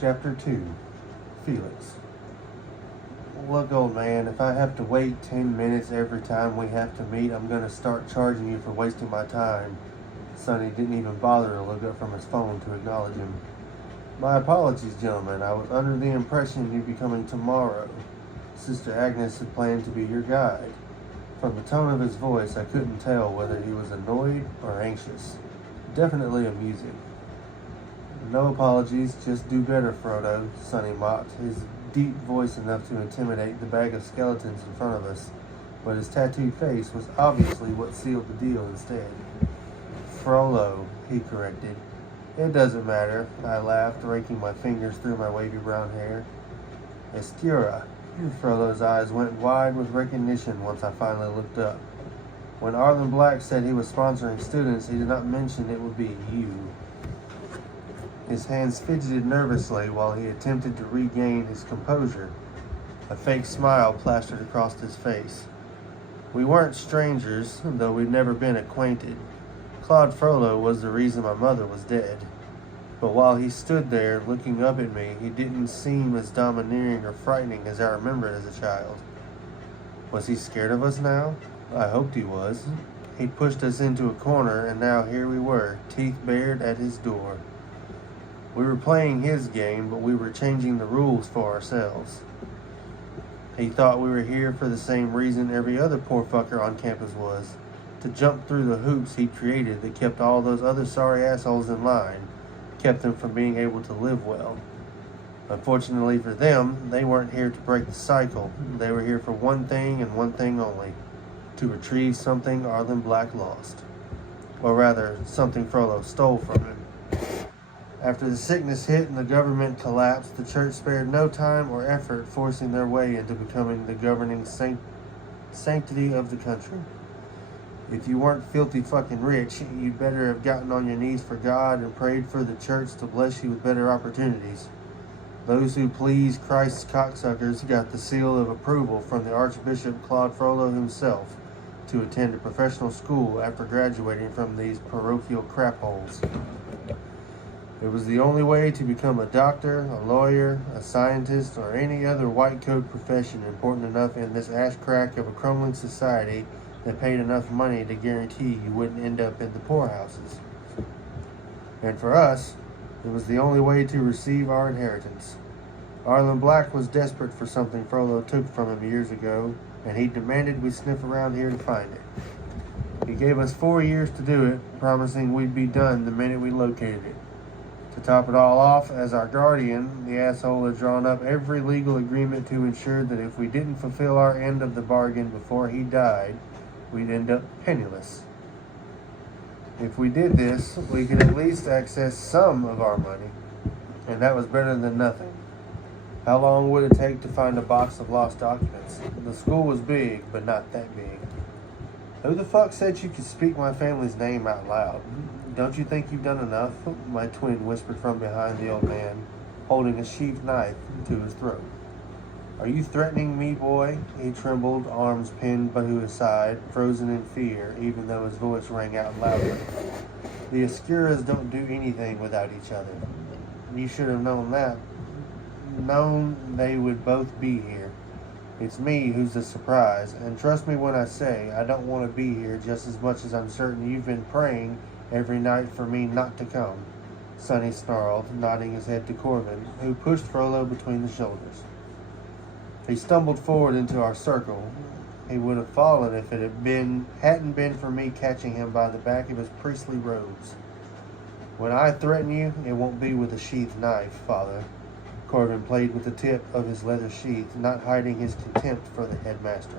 Chapter 2. Felix. Look, old man, if I have to wait 10 minutes every time we have to meet, I'm going to start charging you for wasting my time. Sonny didn't even bother to look up from his phone to acknowledge him. My apologies, gentlemen. I was under the impression you'd be coming tomorrow. Sister Agnes had planned to be your guide. From the tone of his voice, I couldn't tell whether he was annoyed or anxious. Definitely amusing. No apologies, just do better, Frodo, Sonny mocked, his deep voice enough to intimidate the bag of skeletons in front of us, but his tattooed face was obviously what sealed the deal instead. Frollo, he corrected. It doesn't matter, I laughed, raking my fingers through my wavy brown hair. Estura. Frollo's eyes went wide with recognition once I finally looked up. When Arlen Black said he was sponsoring students, he did not mention it would be you. His hands fidgeted nervously while he attempted to regain his composure. A fake smile plastered across his face. We weren't strangers, though we'd never been acquainted. Claude Frollo was the reason my mother was dead. But while he stood there looking up at me, he didn't seem as domineering or frightening as I remembered as a child. Was he scared of us now? I hoped he was. He'd pushed us into a corner, and now here we were, teeth bared at his door. We were playing his game, but we were changing the rules for ourselves. He thought we were here for the same reason every other poor fucker on campus was, to jump through the hoops he created that kept all those other sorry assholes in line, kept them from being able to live well. Unfortunately for them, they weren't here to break the cycle. They were here for one thing and one thing only, to retrieve something Arlen Black lost. Or rather, something Frollo stole from him. After the sickness hit and the government collapsed, the church spared no time or effort forcing their way into becoming the governing sanctity of the country. If you weren't filthy fucking rich, you'd better have gotten on your knees for God and prayed for the church to bless you with better opportunities. Those who pleased Christ's cocksuckers got the seal of approval from the Archbishop Claude Frollo himself to attend a professional school after graduating from these parochial crapholes. It was the only way to become a doctor, a lawyer, a scientist, or any other white coat profession important enough in this ash crack of a crumbling society that paid enough money to guarantee you wouldn't end up in the poorhouses. And for us, it was the only way to receive our inheritance. Arlen Black was desperate for something Frollo took from him years ago, and he demanded we sniff around here to find it. He gave us 4 years to do it, promising we'd be done the minute we located it. To top it all off, as our guardian, the asshole had drawn up every legal agreement to ensure that if we didn't fulfill our end of the bargain before he died, we'd end up penniless. If we did this, we could at least access some of our money, and that was better than nothing. How long would it take to find a box of lost documents? The school was big, but not that big. Who the fuck said you could speak my family's name out loud? Don't you think you've done enough? My twin whispered from behind the old man, holding a sheathed knife to his throat. Are you threatening me, boy? He trembled, arms pinned to his side, frozen in fear, even though his voice rang out loudly. The Oscuras don't do anything without each other. You should have known that. Known they would both be here. It's me who's the surprise, and trust me when I say I don't want to be here just as much as I'm certain you've been praying every night for me not to come, Sonny snarled, nodding his head to Corvin, who pushed Frollo between the shoulders. He stumbled forward into our circle. He would have fallen if it hadn't been for me catching him by the back of his priestly robes. When I threaten you, it won't be with a sheathed knife, Father. Corvin played with the tip of his leather sheath, not hiding his contempt for the headmaster.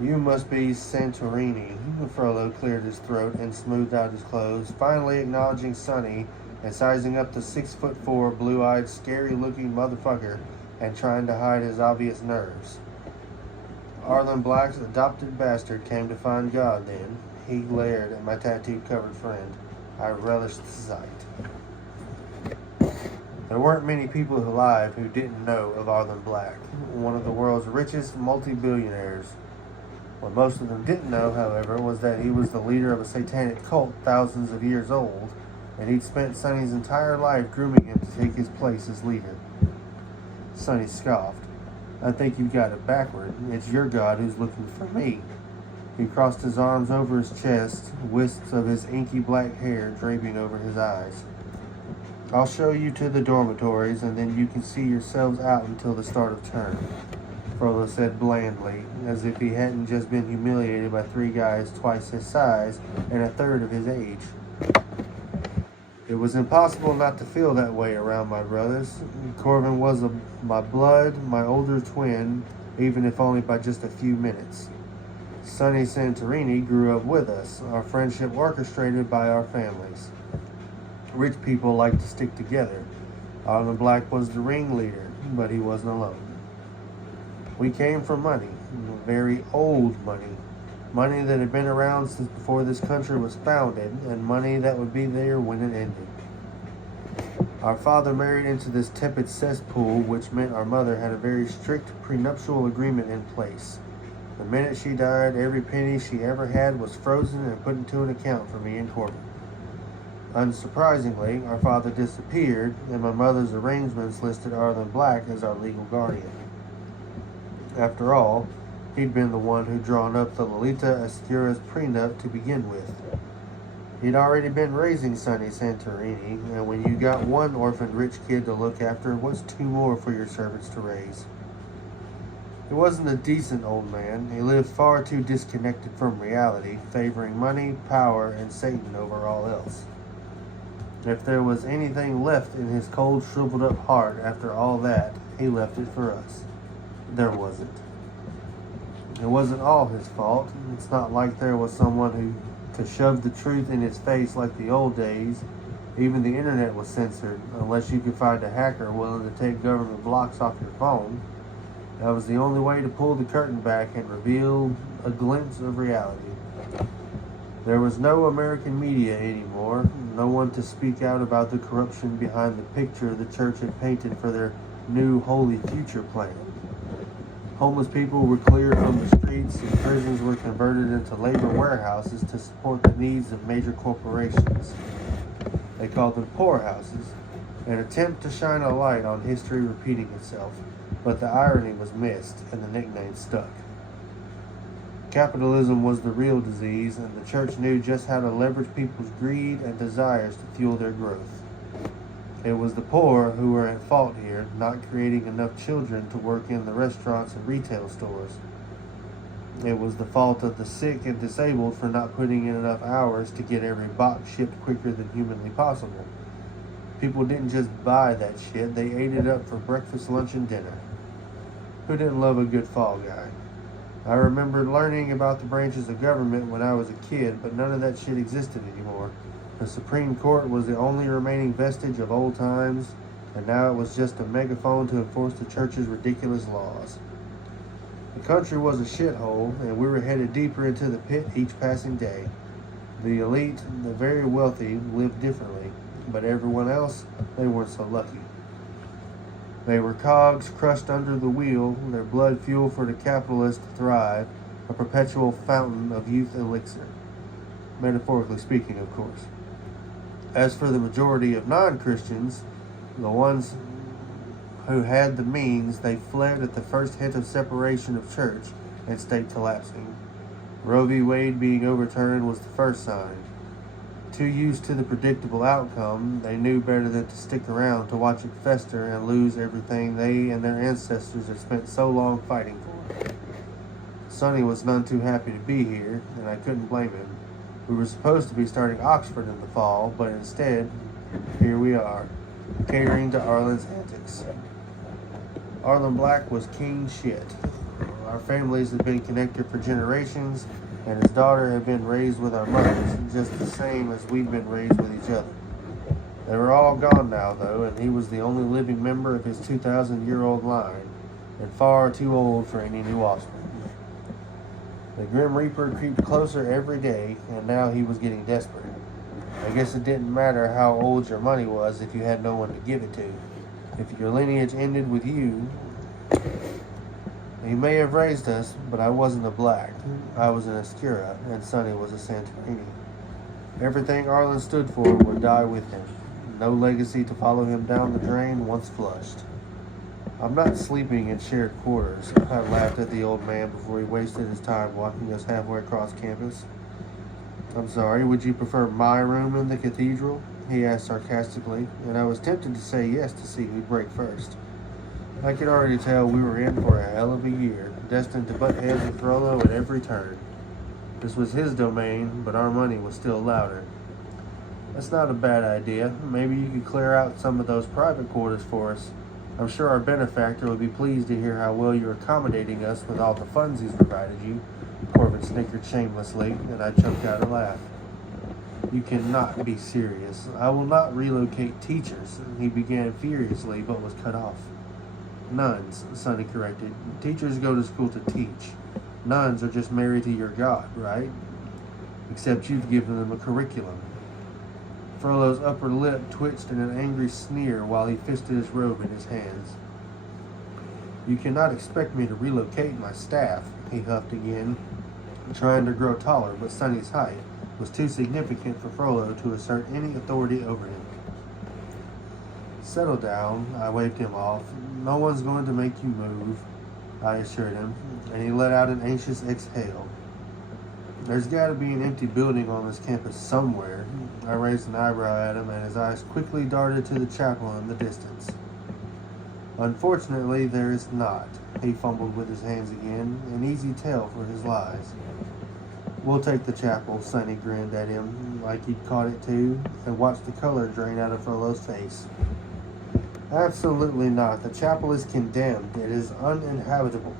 You must be Santorini. Frollo cleared his throat and smoothed out his clothes, finally acknowledging Sonny and sizing up the 6'4", blue-eyed, scary-looking motherfucker and trying to hide his obvious nerves. Arlen Black's adopted bastard came to find God then. He glared at my tattoo-covered friend. I relished the sight. There weren't many people alive who didn't know of Arlen Black, one of the world's richest multi-billionaires. What most of them didn't know, however, was that he was the leader of a satanic cult thousands of years old and he'd spent Sonny's entire life grooming him to take his place as leader. Sonny scoffed. I think you've got it backward. It's your God who's looking for me. He crossed his arms over his chest, wisps of his inky black hair draping over his eyes. I'll show you to the dormitories, and then you can see yourselves out until the start of term, Frollo said blandly, as if he hadn't just been humiliated by 3 guys twice his size and a third of his age. It was impossible not to feel that way around my brothers. Corbin was my blood, my older twin, even if only by just a few minutes. Sonny Santorini grew up with us, our friendship orchestrated by our families. Rich people like to stick together. Arlen Black was the ringleader, but he wasn't alone. We came from money, very old money. Money that had been around since before this country was founded, and money that would be there when it ended. Our father married into this tepid cesspool, which meant our mother had a very strict prenuptial agreement in place. The minute she died, every penny she ever had was frozen and put into an account for me and Corbin. Unsurprisingly, our father disappeared, and my mother's arrangements listed Arlen Black as our legal guardian. After all, he'd been the one who'd drawn up the Lolita Escura's prenup to begin with. He'd already been raising Sonny Santorini, and when you got one orphaned rich kid to look after, what's 2 more for your servants to raise? He wasn't a decent old man. He lived far too disconnected from reality, favoring money, power, and Satan over all else. If there was anything left in his cold, shriveled up heart after all that, he left it for us. There wasn't. It wasn't all his fault. It's not like there was someone who to shove the truth in his face like the old days. Even the internet was censored, unless you could find a hacker willing to take government blocks off your phone. That was the only way to pull the curtain back and reveal a glimpse of reality. There was no American media anymore, no one to speak out about the corruption behind the picture the church had painted for their new holy future plan. Homeless people were cleared from the streets, and prisons were converted into labor warehouses to support the needs of major corporations. They called them poorhouses, an attempt to shine a light on history repeating itself, but the irony was missed and the nickname stuck. Capitalism was the real disease, and the church knew just how to leverage people's greed and desires to fuel their growth. It was the poor who were at fault here, not creating enough children to work in the restaurants and retail stores. It was the fault of the sick and disabled for not putting in enough hours to get every box shipped quicker than humanly possible. People didn't just buy that shit, they ate it up for breakfast, lunch, and dinner. Who didn't love a good fall guy? I remember learning about the branches of government when I was a kid, but none of that shit existed anymore. The Supreme Court was the only remaining vestige of old times, and now it was just a megaphone to enforce the church's ridiculous laws. The country was a shithole, and we were headed deeper into the pit each passing day. The elite, the very wealthy, lived differently, but everyone else, they weren't so lucky. They were cogs crushed under the wheel, their blood fuel for the capitalist to thrive, a perpetual fountain of youth elixir. Metaphorically speaking, of course. As for the majority of non-Christians, the ones who had the means, they fled at the first hint of separation of church and state collapsing. Roe v. Wade being overturned was the first sign. Too used to the predictable outcome, they knew better than to stick around to watch it fester and lose everything they and their ancestors had spent so long fighting for. Sonny was none too happy to be here, and I couldn't blame him. We were supposed to be starting Oxford in the fall, but instead, here we are, catering to Arlen's antics. Arlen Black was king shit. Our families had been connected for generations, and his daughter had been raised with our mothers, just the same as we'd been raised with each other. They were all gone now, though, and he was the only living member of his 2,000-year-old line, and far too old for any new offspring. The Grim Reaper creeped closer every day, and now he was getting desperate. I guess it didn't matter how old your money was if you had no one to give it to. If your lineage ended with you, he may have raised us, but I wasn't a Black. I was an Escura, and Sonny was a Santorini. Everything Arlen stood for would die with him. No legacy to follow him down the drain once flushed. I'm not sleeping in shared quarters. I laughed at the old man before he wasted his time walking us halfway across campus. I'm sorry, would you prefer my room in the cathedral? He asked sarcastically, and I was tempted to say yes to see who'd break first. I could already tell we were in for a hell of a year, destined to butt heads with Frollo at every turn. This was his domain, but our money was still louder. That's not a bad idea. Maybe you could clear out some of those private quarters for us. I'm sure our benefactor would be pleased to hear how well you're accommodating us with all the funds he's provided you. Corbin snickered shamelessly, and I choked out a laugh. You cannot be serious. I will not relocate teachers. He began furiously, but was cut off. Nuns, Sonny corrected. Teachers go to school to teach. Nuns are just married to your God, right? Except you've given them a curriculum. Frollo's upper lip twitched in an angry sneer while he fisted his robe in his hands. You cannot expect me to relocate my staff, he huffed again, trying to grow taller, but Sonny's height was too significant for Frollo to assert any authority over him. Settle down, I waved him off. No one's going to make you move, I assured him, and he let out an anxious exhale. There's got to be an empty building on this campus somewhere. I raised an eyebrow at him, and his eyes quickly darted to the chapel in the distance. Unfortunately, there is not. He fumbled with his hands again, an easy tell for his lies. We'll take the chapel, Sonny grinned at him, like he'd caught it too, and watched the color drain out of Frollo's face. Absolutely not. The chapel is condemned. It is uninhabitable.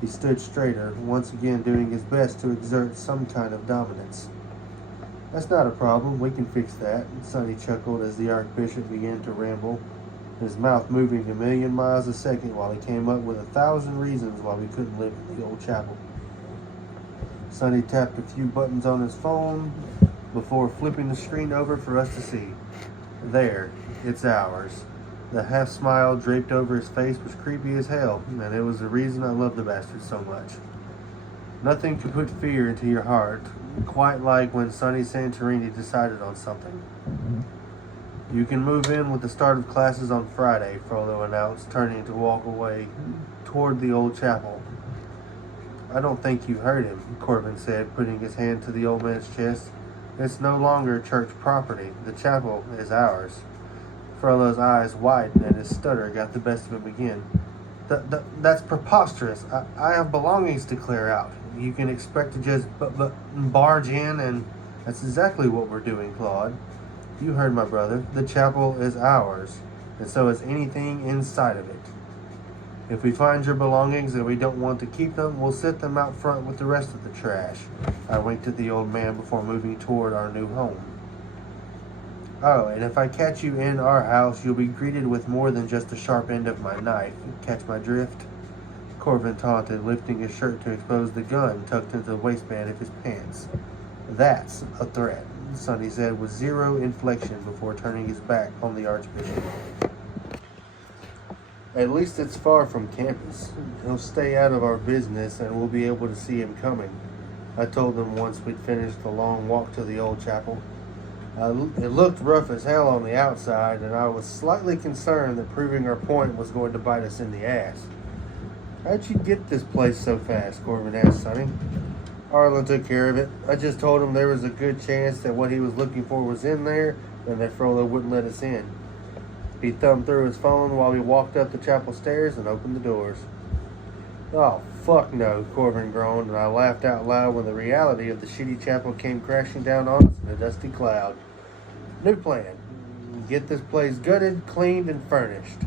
He stood straighter, once again doing his best to exert some kind of dominance. That's not a problem. We can fix that, Sonny chuckled as the Archbishop began to ramble, his mouth moving a million miles a second while he came up with 1,000 reasons why we couldn't live in the old chapel. Sonny tapped a few buttons on his phone before flipping the screen over for us to see. There, it's ours. The half-smile draped over his face was creepy as hell, and it was the reason I loved the bastard so much. Nothing could put fear into your heart, quite like when Sonny Santorini decided on something. You can move in with the start of classes on Friday, Frollo announced, turning to walk away toward the old chapel. I don't think you heard him, Corbin said, putting his hand to the old man's chest. It's no longer church property. The chapel is ours. Frollo's eyes widened and his stutter got the best of him again. That's preposterous. I have belongings to clear out. You can expect to just barge in, and that's exactly what we're doing, Claude. You heard my brother. The chapel is ours, and so is anything inside of it. If we find your belongings and we don't want to keep them, we'll set them out front with the rest of the trash. I winked at the old man before moving toward our new home. Oh, and if I catch you in our house, you'll be greeted with more than just the sharp end of my knife. Catch my drift? Corbin taunted, lifting his shirt to expose the gun tucked into the waistband of his pants. That's a threat, Sonny said with zero inflection before turning his back on the Archbishop. At least it's far from campus. He'll stay out of our business and we'll be able to see him coming, I told them once we'd finished the long walk to the old chapel. It looked rough as hell on the outside, and I was slightly concerned that proving our point was going to bite us in the ass. How'd you get this place so fast? Corbin asked Sonny. Arlen took care of it. I just told him there was a good chance that what he was looking for was in there, and that Frollo wouldn't let us in. He thumbed through his phone while we walked up the chapel stairs and opened the doors. Oh, fuck no, Corbin groaned, and I laughed out loud when the reality of the shitty chapel came crashing down on us in a dusty cloud. New plan. Get this place gutted, cleaned, and furnished.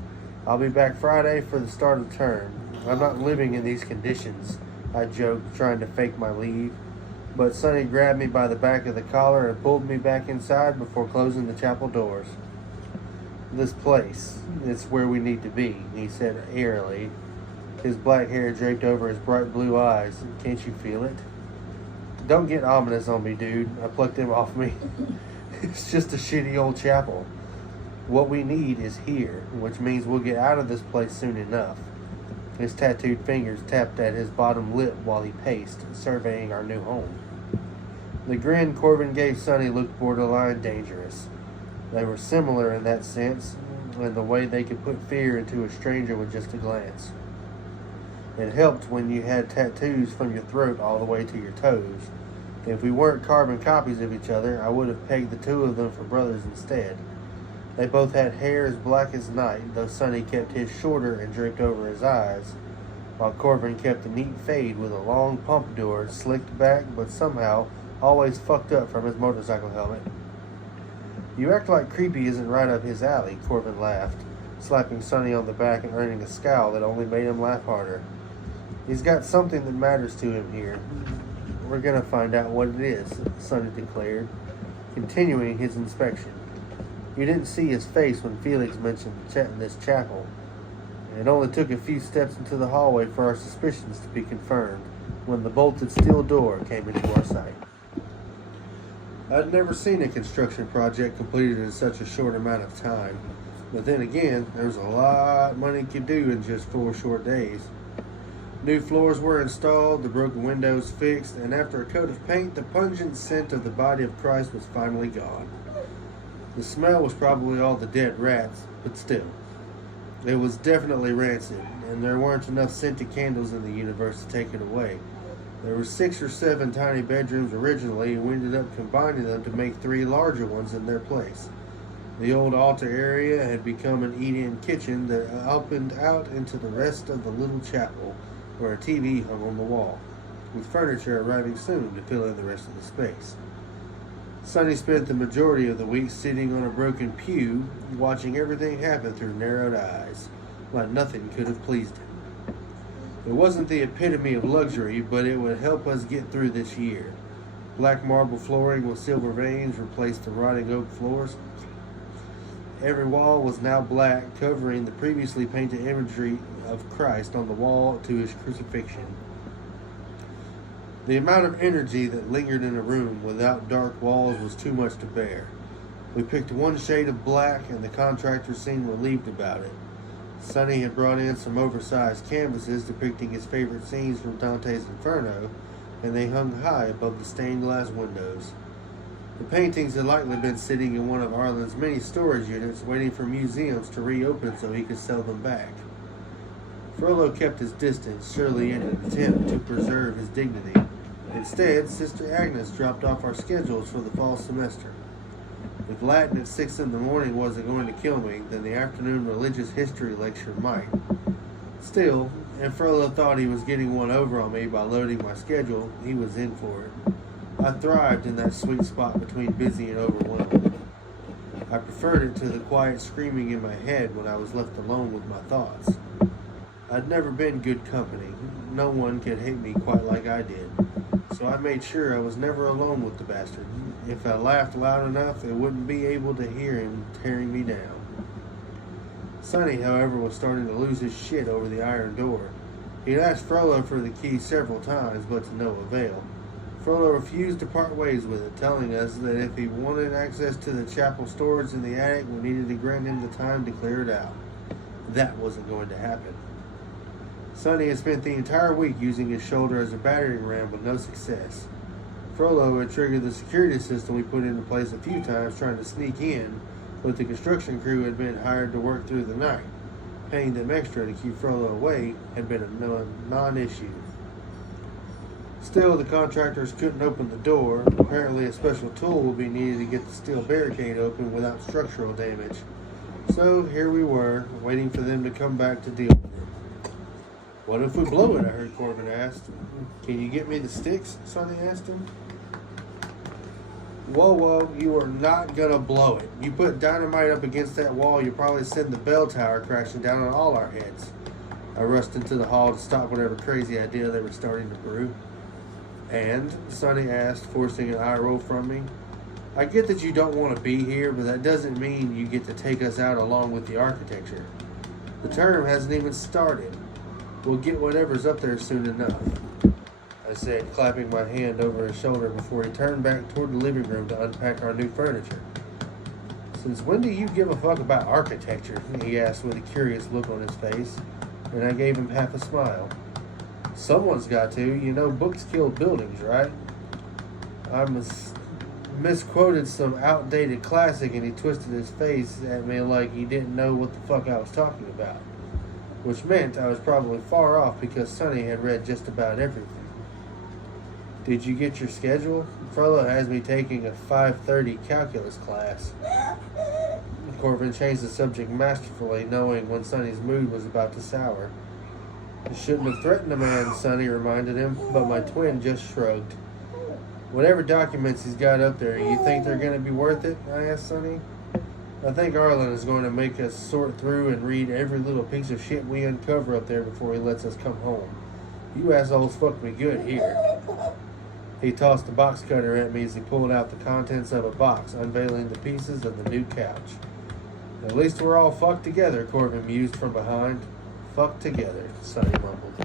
I'll be back Friday for the start of term. I'm not living in these conditions, I joked, trying to fake my leave. But Sonny grabbed me by the back of the collar and pulled me back inside before closing the chapel doors. This place, it's where we need to be, he said airily. His black hair draped over his bright blue eyes. Can't you feel it? Don't get ominous on me, dude. I plucked him off me. It's just a shitty old chapel. What we need is here, which means we'll get out of this place soon enough. His tattooed fingers tapped at his bottom lip while he paced, surveying our new home. The grin Corbin gave Sonny looked borderline dangerous. They were similar in that sense, in the way they could put fear into a stranger with just a glance. It helped when you had tattoos from your throat all the way to your toes. If we weren't carbon copies of each other, I would have pegged the two of them for brothers instead. They both had hair as black as night, though Sonny kept his shorter and draped over his eyes, while Corbin kept a neat fade with a long pompadour slicked back but somehow always fucked up from his motorcycle helmet. You act like creepy isn't right up his alley, Corbin laughed, slapping Sonny on the back and earning a scowl that only made him laugh harder. He's got something that matters to him here. We're gonna find out what it is, Sonny declared, continuing his inspection. You didn't see his face when Felix mentioned this chapel. It only took a few steps into the hallway for our suspicions to be confirmed, when the bolted steel door came into our sight. I'd never seen a construction project completed in such a short amount of time, but then again, there was a lot money could do in just 4 short days. New floors were installed, the broken windows fixed, and after a coat of paint, the pungent scent of the body of Christ was finally gone. The smell was probably all the dead rats, but still. It was definitely rancid, and there weren't enough scented candles in the universe to take it away. There were 6 or 7 tiny bedrooms originally, and we ended up combining them to make 3 larger ones in their place. The old altar area had become an eat-in kitchen that opened out into the rest of the little chapel, where a TV hung on the wall, with furniture arriving soon to fill in the rest of the space. Sonny spent the majority of the week sitting on a broken pew, watching everything happen through narrowed eyes, like nothing could have pleased him. It wasn't the epitome of luxury, but it would help us get through this year. Black marble flooring with silver veins replaced the rotting oak floors. Every wall was now black, covering the previously painted imagery of Christ on the wall to his crucifixion. The amount of energy that lingered in a room without dark walls was too much to bear. We picked one shade of black, and the contractor seemed relieved about it. Sonny had brought in some oversized canvases depicting his favorite scenes from Dante's Inferno, and they hung high above the stained glass windows. The paintings had likely been sitting in one of Arlen's many storage units, waiting for museums to reopen so he could sell them back. Frollo kept his distance, surely in an attempt to preserve his dignity. Instead, Sister Agnes dropped off our schedules for the fall semester. If Latin at 6 in the morning wasn't going to kill me, then the afternoon religious history lecture might. Still, if Frollo thought he was getting one over on me by loading my schedule, he was in for it. I thrived in that sweet spot between busy and overwhelmed. I preferred it to the quiet screaming in my head when I was left alone with my thoughts. I'd never been good company. No one could hate me quite like I did. So I made sure I was never alone with the bastard. If I laughed loud enough, it wouldn't be able to hear him tearing me down. Sonny, however, was starting to lose his shit over the iron door. He'd asked Frollo for the key several times, but to no avail. Frollo refused to part ways with it, telling us that if he wanted access to the chapel storage in the attic, we needed to grant him the time to clear it out. That wasn't going to happen. Sonny had spent the entire week using his shoulder as a battering ram with no success. Frollo had triggered the security system we put into place a few times trying to sneak in, but the construction crew had been hired to work through the night. Paying them extra to keep Frollo away had been a non-issue. Still, the contractors couldn't open the door. Apparently a special tool would be needed to get the steel barricade open without structural damage. So here we were, waiting for them to come back to deal with it. What if we blow it? I heard Corbin ask. Can you get me the sticks? Sonny asked him. Whoa, you are not gonna blow it. You put dynamite up against that wall, you'll probably send the bell tower crashing down on all our heads. I rushed into the hall to stop whatever crazy idea they were starting to brew. And? Sonny asked, forcing an eye roll from me. I get that you don't want to be here, but that doesn't mean you get to take us out along with the architecture. The term hasn't even started. We'll get whatever's up there soon enough, I said, clapping my hand over his shoulder before he turned back toward the living room to unpack our new furniture. Since when do you give a fuck about architecture? He asked with a curious look on his face, and I gave him half a smile. Someone's got to. You know, books kill buildings, right? misquoted some outdated classic, and he twisted his face at me like he didn't know what the fuck I was talking about. Which meant I was probably far off because Sonny had read just about everything. Did you get your schedule? Frollo has me taking a 5:30 calculus class. Corbin changed the subject masterfully, knowing when Sonny's mood was about to sour. I shouldn't have threatened a man, Sonny reminded him, but my twin just shrugged. Whatever documents he's got up there, you think they're going to be worth it? I asked Sonny. I think Arlen is going to make us sort through and read every little piece of shit we uncover up there before he lets us come home. You assholes fucked me good here. He tossed the box cutter at me as he pulled out the contents of a box, unveiling the pieces of the new couch. At least we're all fucked together, Corbin mused from behind. Fucked together, Sonny mumbled.